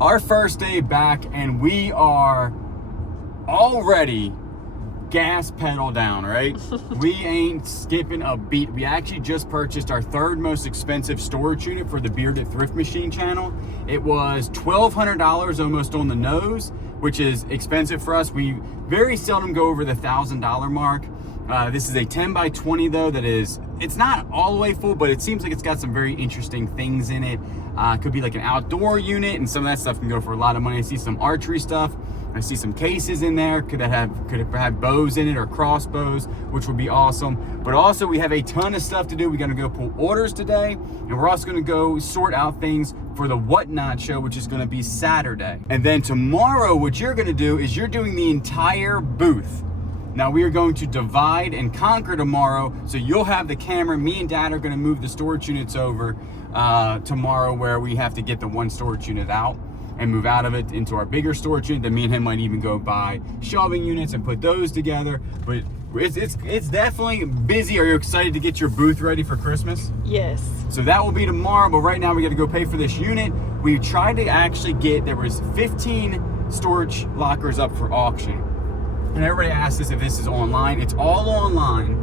Our first day back, and we are already gas pedal down, right? We ain't skipping a beat. We actually just purchased our third most expensive storage unit for the Bearded Thrift Machine Channel. It was $1,200 almost on the nose, which is expensive for us. We very seldom go over the $1,000 mark. This is a 10 by 20 though, it's not all the way full, but it seems like it's got some very interesting things in it. Could be like an outdoor unit, and some of that stuff can go for a lot of money. I see some archery stuff. I see some cases in there. Could it have bows in it or crossbows, which would be awesome. But also we have a ton of stuff to do. We're gonna go pull orders today, and we're also gonna go sort out things for the Whatnot show, which is gonna be Saturday. And then tomorrow, what you're gonna do is you're doing the entire booth. Now we are going to divide and conquer tomorrow, so you'll have the camera. Me and Dad are gonna move the storage units over tomorrow, where we have to get the one storage unit out and move out of it into our bigger storage unit. Then me and him might even go buy shelving units and put those together. But it's definitely busy. Are you excited to get your booth ready for Christmas? Yes. So that will be tomorrow, but right now we gotta go pay for this unit. We tried to actually there was 15 storage lockers up for auction. And everybody asks us if this is online. It's all online.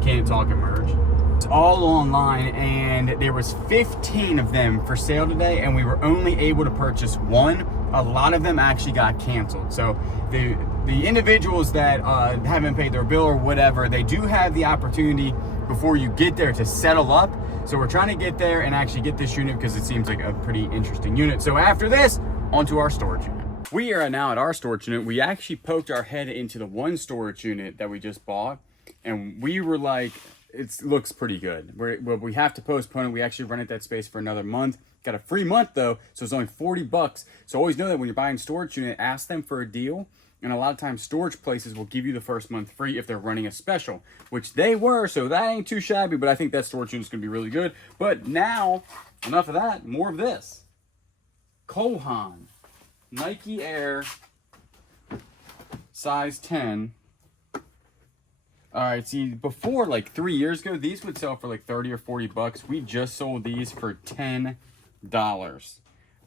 Can't talk and merge. It's all online, and there was 15 of them for sale today, and we were only able to purchase one. A lot of them actually got canceled. So the individuals that haven't paid their bill or whatever, they do have the opportunity before you get there to settle up. So we're trying to get there and actually get this unit because it seems like a pretty interesting unit. So after this, onto our storage unit. We are now at our storage unit. We actually poked our head into the one storage unit that we just bought, and we were like, it looks pretty good. We have to postpone it. We actually rented that space for another month. Got a free month though, so it's only $40. So always know that when you're buying storage unit, ask them for a deal. And a lot of times storage places will give you the first month free if they're running a special, which they were, so that ain't too shabby, but I think that storage unit is gonna be really good. But now, enough of that, more of this. Kohan Nike Air size 10. All right, see, before like 3 years ago, these would sell for like 30 or 40 bucks. We just sold these for $10.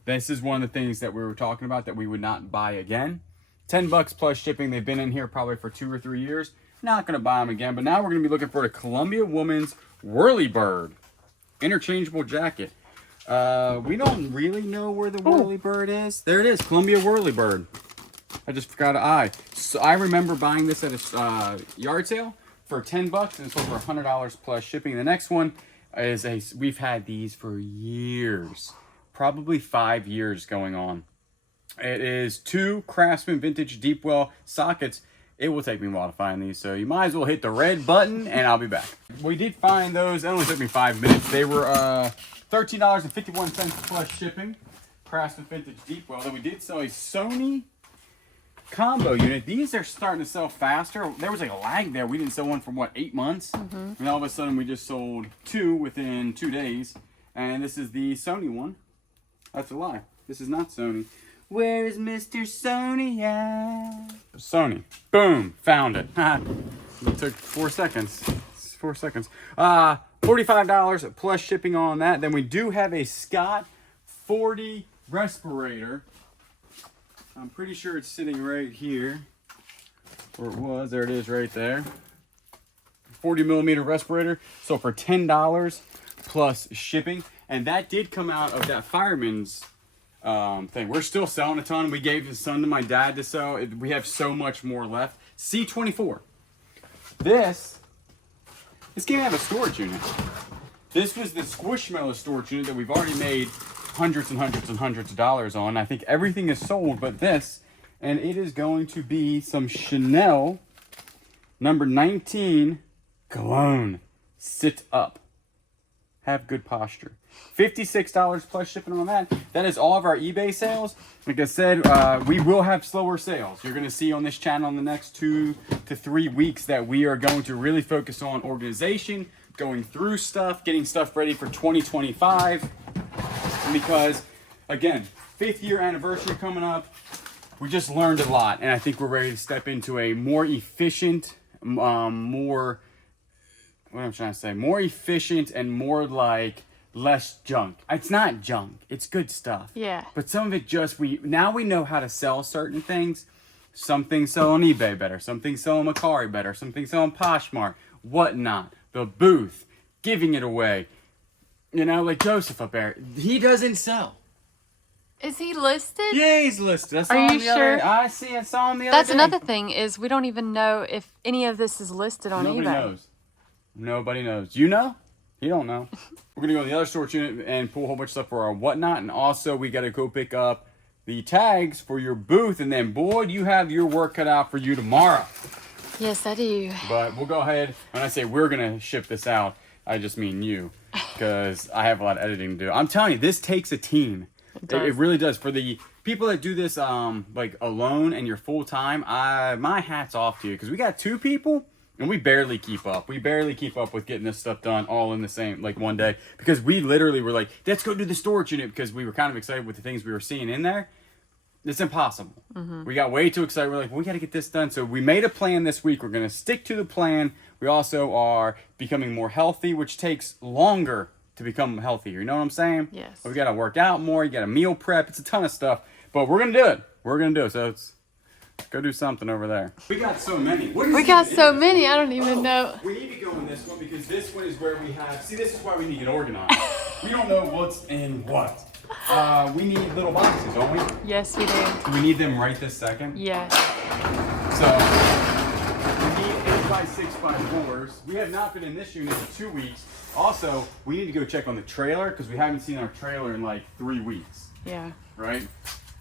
This is one of the things that we were talking about that we would not buy again. 10 bucks plus shipping. They've been in here probably for 2 or 3 years. Not gonna buy them again, but now we're gonna be looking for the Columbia Woman's Whirlybird interchangeable jacket. We don't really know where the Whirlybird is. There it is, Columbia Whirlybird. I just forgot an eye. So I remember buying this at a yard sale for 10 bucks, and it's over $100 plus shipping. The next one is we've had these for years, probably 5 years going on. It is 2 Craftsman vintage deep well sockets. It will take me a while to find these, so you might as well hit the red button and I'll be back. We did find those. It only took me 5 minutes. They were $13.51 plus shipping. Craftsman vintage deep well. Then we did sell a Sony combo unit. These are starting to sell faster. There was like a lag there. We didn't sell one for what, 8 months? And all of a sudden we just sold 2 within 2 days. And this is the Sony one. That's a lie. This is not Sony. Where is Mr. Sony at? Sony. Boom. Found it. It took 4 seconds. 4 seconds. $45 plus shipping on that. Then we do have a Scott 40 respirator. I'm pretty sure it's sitting right here. Or it was. There it is right there. 40 millimeter respirator. So for $10 plus shipping. And that did come out of that fireman's thing. We're still selling a ton. We gave some to my dad to sell. We have so much more left. C24. This can't have a storage unit. This was the Squishmallow storage unit that we've already made hundreds and hundreds and hundreds of dollars on. I think everything is sold but this, and it is going to be some Chanel number 19 cologne. Sit up. Have good posture. $56 plus shipping on that. That is all of our eBay sales. Like I said, we will have slower sales. You're going to see on this channel in the next 2 to 3 weeks that we are going to really focus on organization, going through stuff, getting stuff ready for 2025. Because, again, 5th year anniversary coming up. We just learned a lot, and I think we're ready to step into a more efficient, more efficient and more like less junk. It's not junk. It's good stuff. Yeah. But some of it just, now we know how to sell certain things. Some things sell on eBay better. Some things sell on Macari better. Some things sell on Poshmark. Whatnot. The booth. Giving it away. You know, like Joseph up there. He doesn't sell. Is he listed? Yeah, he's listed. I saw Are him you the sure? I saw him the other That's day. another thing is we don't even know if any of this is listed on Nobody eBay. knows. Nobody knows. You know? You don't know. We're going to go in the other storage unit and pull a whole bunch of stuff for our whatnot. And also, we got to go pick up the tags for your booth. And then, boy, you have your work cut out for you tomorrow. Yes, I do. But we'll go ahead. When I say we're going to ship this out, I just mean you. Because I have a lot of editing to do. I'm telling you, this takes a team. It really does. For the people that do this like alone and you're full time, my hat's off to you. Because we got 2 people. And we barely keep up. We barely keep up with getting this stuff done all in the same, like, one day. Because we literally were like, let's go do the storage unit because we were kind of excited with the things we were seeing in there. It's impossible. We got way too excited. We're like, well, we got to get this done. So we made a plan this week. We're going to stick to the plan. We also are becoming more healthy, which takes longer to become healthier. You know what I'm saying? Yes. We got to work out more. You got to meal prep. It's a ton of stuff. But we're going to do it. We're going to do it. So let's go do something over there. We got so many. We got so many, I don't even know. We need to go in this one because this one is where we have, see, this is why we need to get organized. We don't know what's in what. We need little boxes, don't we? Yes, we do. Do we need them right this second? Yes. So, we need 8x6x4s. We have not been in this unit for 2 weeks. Also, we need to go check on the trailer because we haven't seen our trailer in like 3 weeks. Yeah. Right?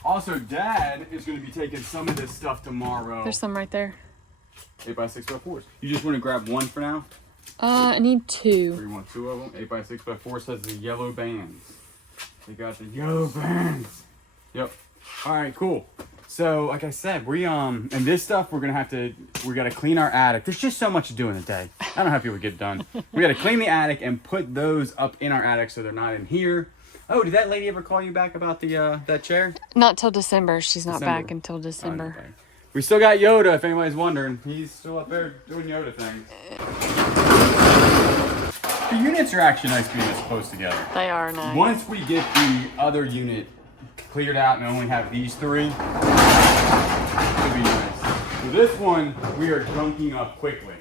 Also, Dad is going to be taking some of this stuff tomorrow. There's some right there. 8x6x4s. You just want to grab one for now? I need 2. Or you want 2 of them? 8x6x4s has the yellow bands. They got the yellow bands. Yep. All right, cool. So, like I said, and this stuff we got to clean our attic. There's just so much to do in a day. I don't know how people get it done. We got to clean the attic and put those up in our attic so they're not in here. Oh, did that lady ever call you back about the that chair? Not till December. She's not December. back until December. Oh, okay. We still got Yoda, if anybody's wondering. He's still up there doing Yoda things. The units are actually nice being this close together. They are nice. Once we get the other unit cleared out and only have these 3, it'll be nice. So this one, we are junking up quickly.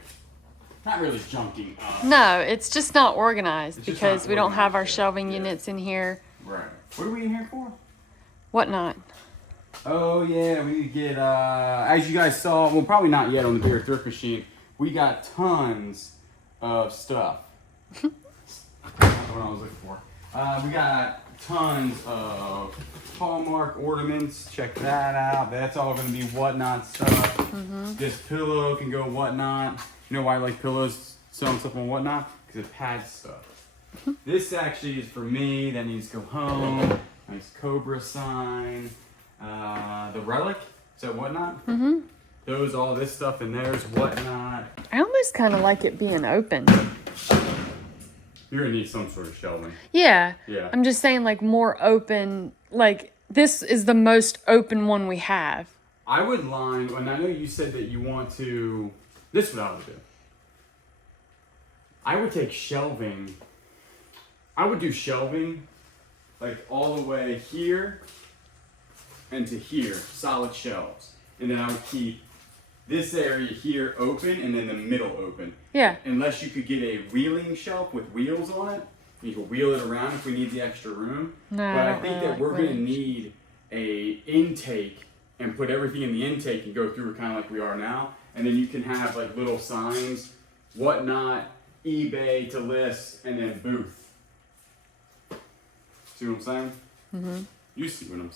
Not really junking up. No, it's just not organized It's just because not we don't have our organized. shelving Yeah. units in here. Right. What are we in here for? Whatnot. Oh yeah, we need to get, as you guys saw, well probably not yet on the Bearded Thrift Machine, we got tons of stuff. That's what I was looking for. We got tons of Hallmark ornaments, check that out. That's all going to be whatnot stuff. This pillow can go whatnot. You know why I like pillows selling stuff on whatnot? Because it pads stuff. This actually is for me, that needs to go home. Nice Cobra sign. The relic, is that whatnot? Those, all this stuff in there is whatnot. I almost kind of like it being open. You're gonna need some sort of shelving. Yeah. Yeah. I'm just saying like more open. Like this is the most open one we have. I would line, and I know you said that you want to, this is what I would do. I would take shelving, I would do shelving like all the way here and to here, solid shelves. And then I would keep this area here open and then the middle open. Yeah. Unless you could get a wheeling shelf with wheels on it. You can wheel it around if we need the extra room. No, but I I don't think really that like we're going to wheels. need a intake and put everything in the intake and go through it kind of like we are now. And then you can have like little signs, whatnot, eBay to list, and then booth. See what I'm saying? Mm-hmm. You see what I'm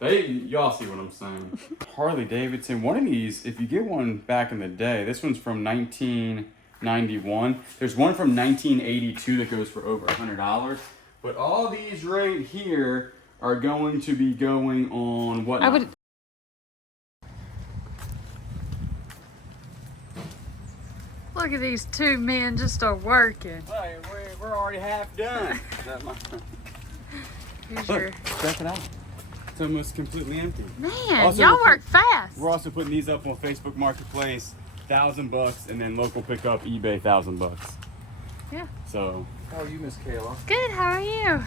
saying. Y'all see what I'm saying. Harley Davidson. One of these, if you get one back in the day, this one's from 1991. There's one from 1982 that goes for over $100. But all these right here are going to be going on what? I would. Look at these 2 men just are working. Well, we're already half done. Here's Look, your... check it out. It's almost completely empty. Man, Also, y'all work fast. We're also putting these up on Facebook Marketplace, $1,000, and then local pickup, eBay, $1,000. Yeah. So How are you, Miss Kayla? Good, how are you?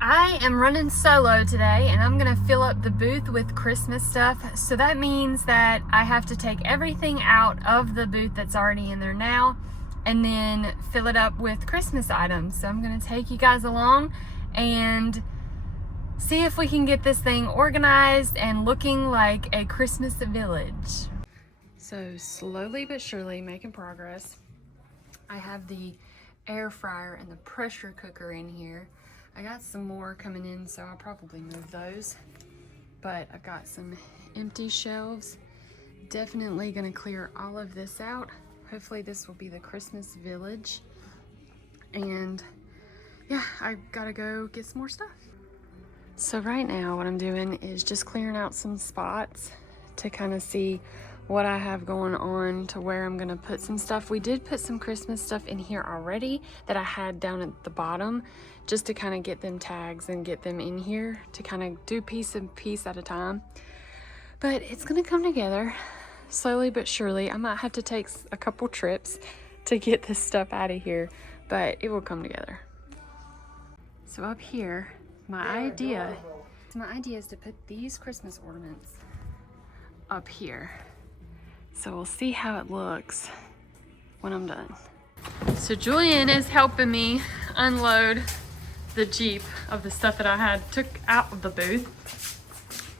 I am running solo today and I'm gonna fill up the booth with Christmas stuff. So that means that I have to take everything out of the booth that's already in there now and then fill it up with Christmas items. So I'm gonna take you guys along and see if we can get this thing organized and looking like a Christmas village. So slowly but surely making progress. I have the air fryer and the pressure cooker in here. I got some more coming in, so I'll probably move those. But I've got some empty shelves. Definitely gonna clear all of this out. Hopefully this will be the Christmas village. And yeah, I gotta go get some more stuff. So right now what I'm doing is just clearing out some spots to kind of see what I have going on to where I'm gonna put some stuff. We did put some Christmas stuff in here already that I had down at the bottom just to kind of get them tags and get them in here to kind of do piece at a time. But it's gonna come together slowly but surely. I might have to take a couple trips to get this stuff out of here, but it will come together. So up here, my idea is to put these Christmas ornaments up here. So we'll see how it looks when I'm done. So Julian is helping me unload the Jeep of the stuff that I had took out of the booth.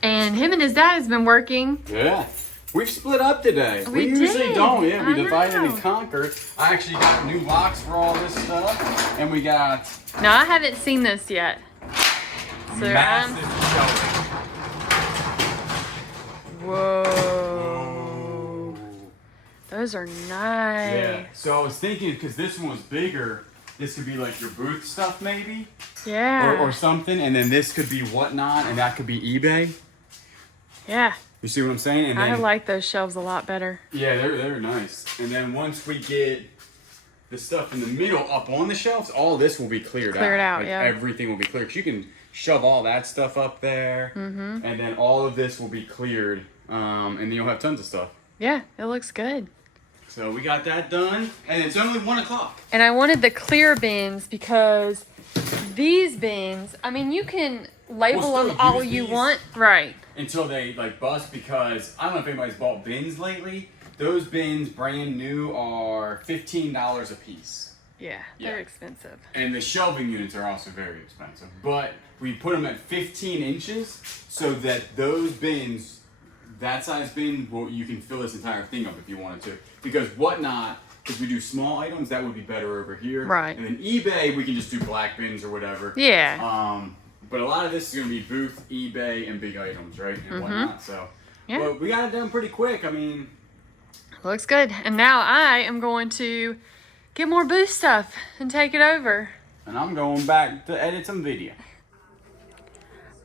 And him and his dad has been working. Yeah. We've split up today. We usually did. don't. Yeah, we I divide know. and conquer. I actually got new locks for all this stuff. And we got No, I haven't seen this yet. So massive shelving. Whoa. Those are nice. Yeah. So I was thinking, because this one was bigger, this could be like your booth stuff maybe. Yeah. Or something. And then this could be whatnot. And that could be eBay. Yeah. You see what I'm saying? And I then, like those shelves a lot better. yeah, they're nice. And then once we get the stuff in the middle up on the shelves, all this will be cleared out. Cleared out, Like, yeah. everything will be cleared. You can shove all that stuff up there. Mm-hmm. And then all of this will be cleared. And then you'll have tons of stuff. Yeah, it looks good. So we got that done. And it's only 1 o'clock. And I wanted the clear bins because these bins, I mean, you can label We'll them still all use you these. want. Right. Until they like bust, because I don't know if anybody's bought bins lately. Those bins, brand new, are $15 a piece. Yeah, Yeah. they're expensive. And the shelving units are also very expensive. But we put them at 15 inches so that those bins, that size bin, well, you can fill this entire thing up if you wanted to. Because whatnot, if we do small items, that would be better over here. Right. And then eBay, we can just do black bins or whatever. Yeah. But a lot of this is going to be booth, eBay, and big items, right? And whatnot. So, Yeah. but we got it done pretty quick. I mean, Looks good. And now I am going to get more booth stuff and take it over. and I'm going back to edit some video.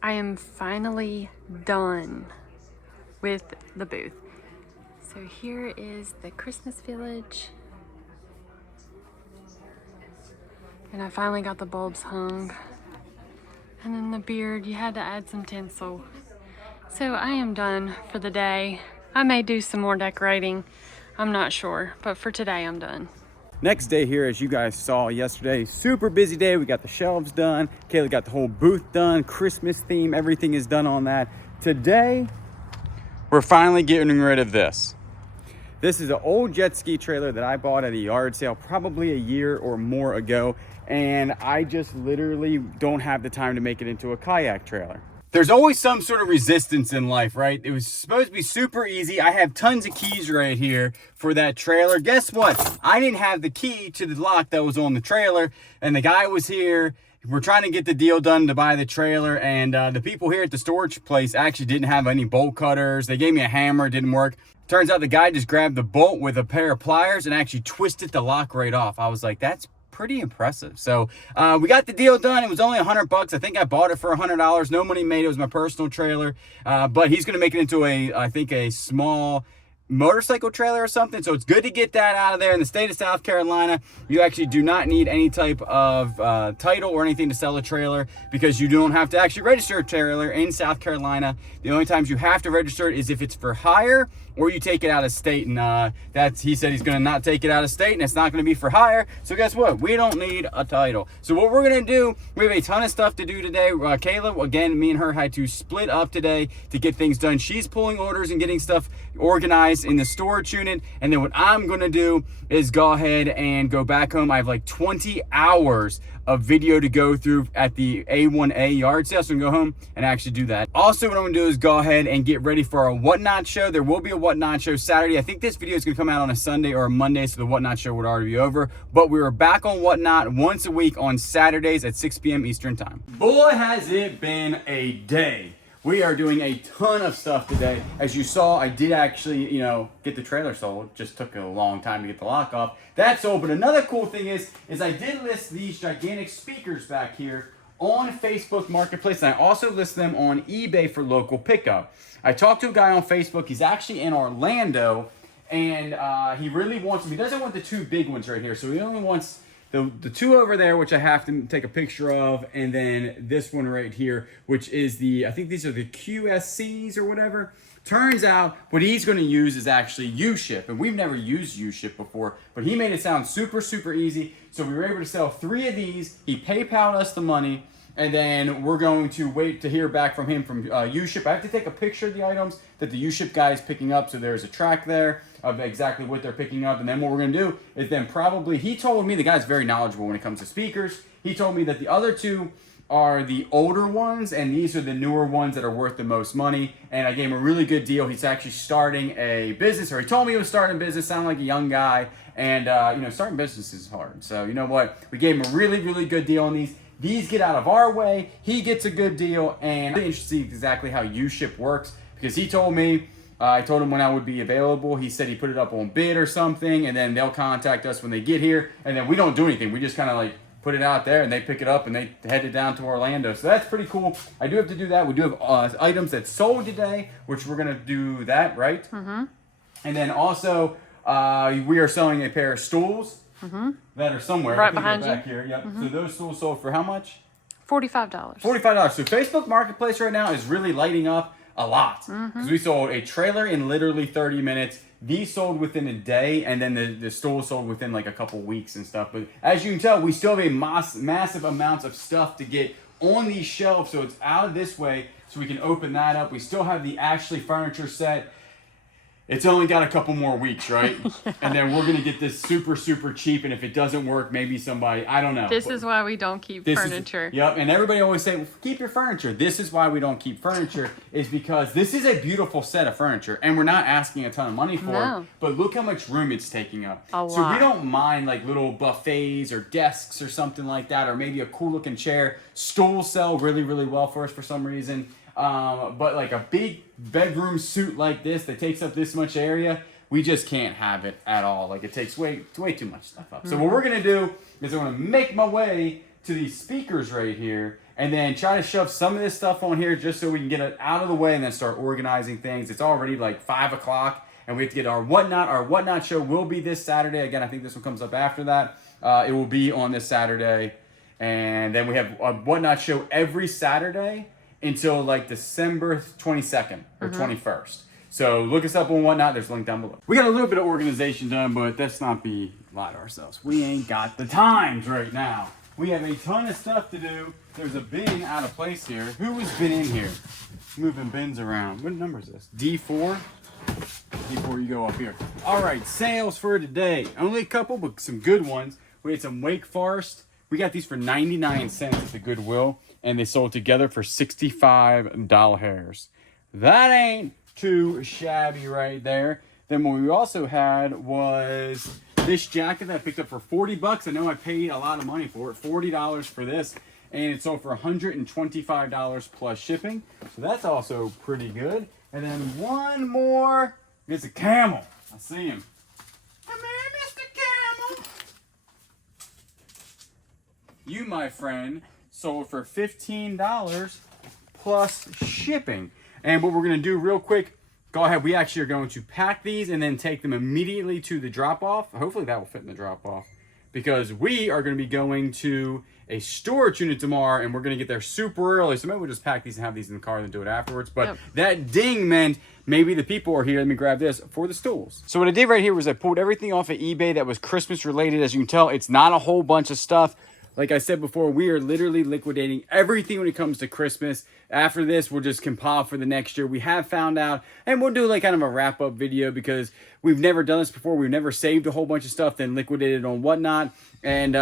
I am finally done with the booth. So here is the Christmas village. And I finally got the bulbs hung. And then the beard, you had to add some tinsel. So I am done for the day. I may do some more decorating. I'm not sure, but for today I'm done. Next day here, as you guys saw yesterday, super busy day. We got the shelves done. Kayla got the whole booth done, Christmas theme, everything is done on that. Today, we're finally getting rid of this. This is an old jet ski trailer that I bought at a yard sale probably a year or more ago. And I just literally don't have the time to make it into a kayak trailer. There's always some sort of resistance in life, right? It was supposed to be super easy. I have tons of keys right here for that trailer. Guess what? I didn't have the key to the lock that was on the trailer, and the guy was here. We're trying to get the deal done to buy the trailer, and the people here at the storage place actually didn't have any bolt cutters. They gave me a hammer, it didn't work. Turns out the guy just grabbed the bolt with a pair of pliers and actually twisted the lock right off. I was like, that's pretty impressive. So we got the deal done. It was only $100. I think I bought it for $100. No money made. It was my personal trailer. But he's going to make it into I think a small motorcycle trailer or something. So it's good to get that out of there. In the state of South Carolina, you actually do not need any type of title or anything to sell a trailer, because you don't have to actually register a trailer in South Carolina. The only times you have to register it is if it's for hire or you take it out of state, and he said he's gonna not take it out of state, and it's not gonna be for hire. So guess what? We don't need a title. So what we're gonna do, we have a ton of stuff to do today. Kayla, again, me and her had to split up today to get things done. She's pulling orders and getting stuff organized in the storage unit, and then what I'm gonna do is go ahead and go back home. I have like 20 hours of video to go through at the A1A yard sale, so I'm gonna go home and actually do that. Also, what I'm gonna do is go ahead and get ready for our Whatnot show. There will be a Whatnot show Saturday. I think this video is gonna come out on a Sunday or a Monday, so the Whatnot show would already be over. But we are back on Whatnot once a week on Saturdays at 6 p.m. Eastern time. Boy, has it been a day. We are doing a ton of stuff today. As you saw, I did actually, get the trailer sold. Just took a long time to get the lock off. That's sold. But another cool thing is I did list these gigantic speakers back here on Facebook Marketplace, and I also list them on eBay for local pickup. I talked to a guy on Facebook. He's actually in Orlando, and he really wants them. He doesn't want the two big ones right here, so he only wants the two over there, which I have to take a picture of, and then this one right here, which is I think these are the QSCs or whatever. Turns out what he's going to use is actually U-Ship, and we've never used U-Ship before, but he made it sound super, super easy. So we were able to sell 3 of these. He PayPal'd us the money, and then we're going to wait to hear back from him from U-Ship. I have to take a picture of the items that the U-Ship guy is picking up, so there's a track there of exactly what they're picking up. And then what we're gonna do is then probably, he told me, the guy's very knowledgeable when it comes to speakers. He told me that the other two are the older ones, and these are the newer ones that are worth the most money. And I gave him a really good deal. He's actually starting a business, or he told me he was starting a business, sounded like a young guy. And starting business is hard. So you know what? We gave him a really, really good deal on these. These get out of our way, he gets a good deal, and I'm interested to see exactly how U-Ship works, because he told me, I told him when I would be available. He said he put it up on bid or something, and then they'll contact us when they get here, and then we don't do anything. We just kind of like put it out there, and they pick it up, and they head it down to Orlando. So that's pretty cool. I do have to do that. We do have items that sold today, which we're going to do that, right? Mm-hmm. And then also, we are selling a pair of stools. Mm-hmm. That are somewhere right behind you. Back here. Yep. Mm-hmm. So those stools sold for how much? $45. $45. So Facebook Marketplace right now is really lighting up a lot, because we sold a trailer in literally 30 minutes. These sold within a day, and then the stools sold within like a couple weeks and stuff. But as you can tell, we still have a massive amounts of stuff to get on these shelves, so it's out of this way, so we can open that up. We still have the Ashley furniture set. It's only got a couple more weeks, right? Yeah. And then we're going to get this super, super cheap. And if it doesn't work, maybe somebody, I don't know. This is why we don't keep furniture. Yep. And everybody always say, well, keep your furniture. This is why we don't keep furniture, is because this is a beautiful set of furniture. And we're not asking a ton of money for it. But look how much room it's taking up. A lot. So we don't mind like little buffets or desks or something like that, or maybe a cool looking chair. Stools sell really, really well for us for some reason. But like a big bedroom suite like this that takes up this much area, we just can't have it at all. Like it takes way too much stuff up. Mm-hmm. So what we're going to do is I'm going to make my way to these speakers right here, and then try to shove some of this stuff on here just so we can get it out of the way and then start organizing things. It's already like 5 o'clock, and we have to get our Whatnot. Our Whatnot show will be this Saturday. Again, I think this one comes up after that. It will be on this Saturday. And then we have a Whatnot show every Saturday until like December 22nd or 21st. So look us up on Whatnot. There's a link down below. We got a little bit of organization done, but let's not lie to ourselves. We ain't got the times right now. We have a ton of stuff to do. There's a bin out of place here. Who has been in here? Moving bins around. What number is this? D4? D4, you go up here. All right, sales for today. Only a couple, but some good ones. We had some Wake Forest. We got these for 99 cents at the Goodwill, and they sold together for $65. That ain't too shabby right there. Then what we also had was this jacket that I picked up for 40 bucks. I know I paid a lot of money for it, $40 for this, and it sold for $125 plus shipping. So that's also pretty good. And then one more, it's a camel. I see him. Come here, Mr. Camel. You, my friend, sold for $15 plus shipping. And what we're going to do real quick, go ahead. We actually are going to pack these and then take them immediately to the drop-off. Hopefully that will fit in the drop-off, because we are going to be going to a storage unit tomorrow, and we're going to get there super early. So maybe we'll just pack these and have these in the car and then do it afterwards. But that ding meant maybe the people are here. Let me grab this for the stools. So what I did right here was I pulled everything off of eBay that was Christmas related. As you can tell, it's not a whole bunch of stuff. Like I said before, we are literally liquidating everything when it comes to Christmas. After this, we'll just compile for the next year. We have found out, and we'll do like kind of a wrap-up video, because we've never done this before. We've never saved a whole bunch of stuff, then liquidated on whatnot, and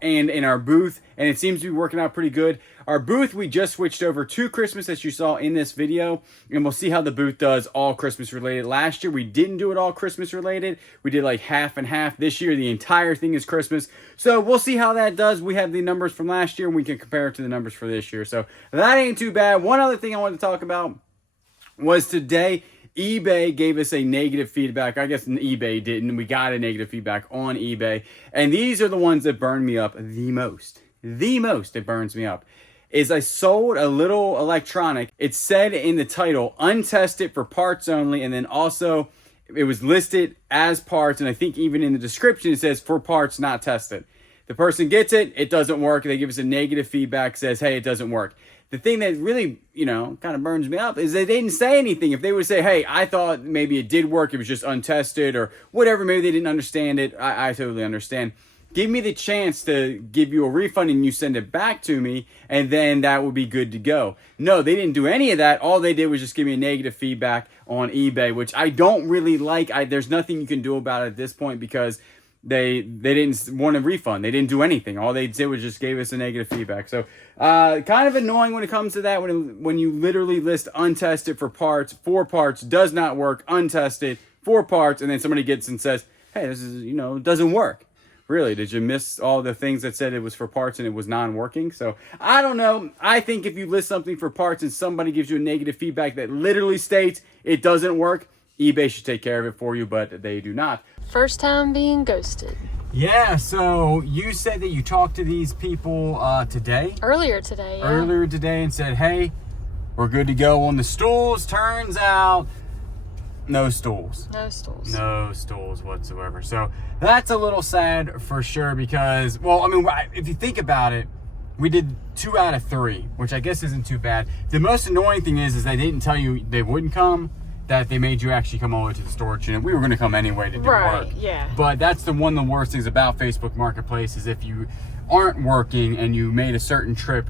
in our booth, and it seems to be working out pretty good. Our booth, we just switched over to Christmas, as you saw in this video, and we'll see how the booth does all Christmas related. Last year, we didn't do it all Christmas related. We did like half and half. This year, the entire thing is Christmas. So we'll see how that does. We have the numbers from last year, and we can compare it to the numbers for this year. So that ain't too bad. One other thing I wanted to talk about was today, eBay gave us a negative feedback. I guess eBay didn't. We got a negative feedback on eBay. And these are the ones that burn me up the most. The most it burns me up is I sold a little electronic. It said in the title, untested for parts only. And then also it was listed as parts. And I think even in the description, it says for parts not tested. The person gets it. It doesn't work. They give us a negative feedback, says, hey, it doesn't work. The thing that really, kind of burns me up is they didn't say anything. If they would say, hey, I thought maybe it did work, it was just untested or whatever, maybe they didn't understand it. I totally understand. Give me the chance to give you a refund and you send it back to me, and then that would be good to go. No, they didn't do any of that. All they did was just give me a negative feedback on eBay, which I don't really like. There's nothing you can do about it at this point, because they didn't want a refund. They didn't do anything. All they did was just gave us a negative feedback. So kind of annoying when it comes to that, when you literally list untested for parts does not work, untested for parts, and then somebody gets and says, hey, this is, doesn't work. Really, did you miss all the things that said it was for parts and it was non-working? So I don't know. I think if you list something for parts and somebody gives you a negative feedback that literally states it doesn't work, eBay should take care of it for you, but they do not. First time being ghosted. Yeah, so you said that you talked to these people today? Earlier today, yeah. Earlier today, and said, hey, we're good to go on the stools. Turns out, no stools. No stools. No stools whatsoever. So that's a little sad for sure, because, well, I mean, if you think about it, we did 2 out of 3, which I guess isn't too bad. The most annoying thing is they didn't tell you they wouldn't come, that they made you actually come over to the storage unit. We were going to come anyway to do work. Yeah. But that's one of the worst things about Facebook Marketplace, is if you aren't working and you made a certain trip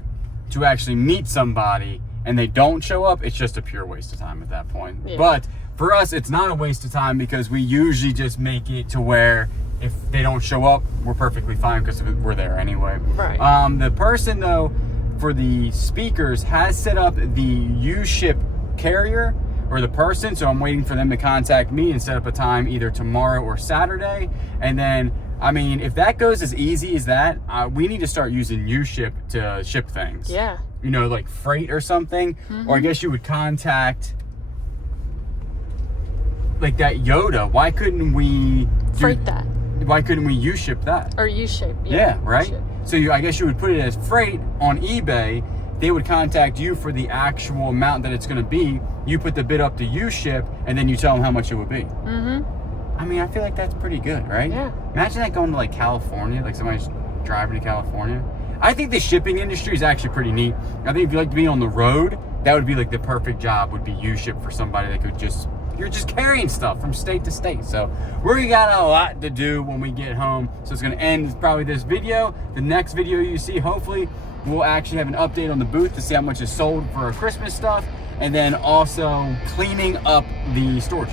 to actually meet somebody and they don't show up, it's just a pure waste of time at that point. Yeah. But for us, it's not a waste of time, because we usually just make it to where if they don't show up, we're perfectly fine because we're there anyway. Right. The person, though, for the speakers has set up the U-Ship carrier, or the person, so I'm waiting for them to contact me and set up a time either tomorrow or Saturday. And then, I mean, if that goes as easy as that, we need to start using U-Ship to ship things. Yeah. Like freight or something. Mm-hmm. Or I guess you would contact like that Yoda. Why couldn't we freight that? Why couldn't we U-Ship that? Or U-Ship, yeah, right? U-Ship. So I guess you would put it as freight on eBay. They would contact you for the actual amount that it's going to be. You put the bid up to U-Ship, and then you tell them how much it would be. Mm-hmm. I mean, I feel like that's pretty good, right? Yeah. Imagine that going to like California, like somebody's driving to California. I think the shipping industry is actually pretty neat. I think if you like to be on the road, that would be like the perfect job, would be U-Ship for somebody that could you're just carrying stuff from state to state. So we got a lot to do when we get home. So it's going to end probably this video. The next video you see, hopefully, we'll actually have an update on the booth to see how much is sold for our Christmas stuff, and then also cleaning up the storage.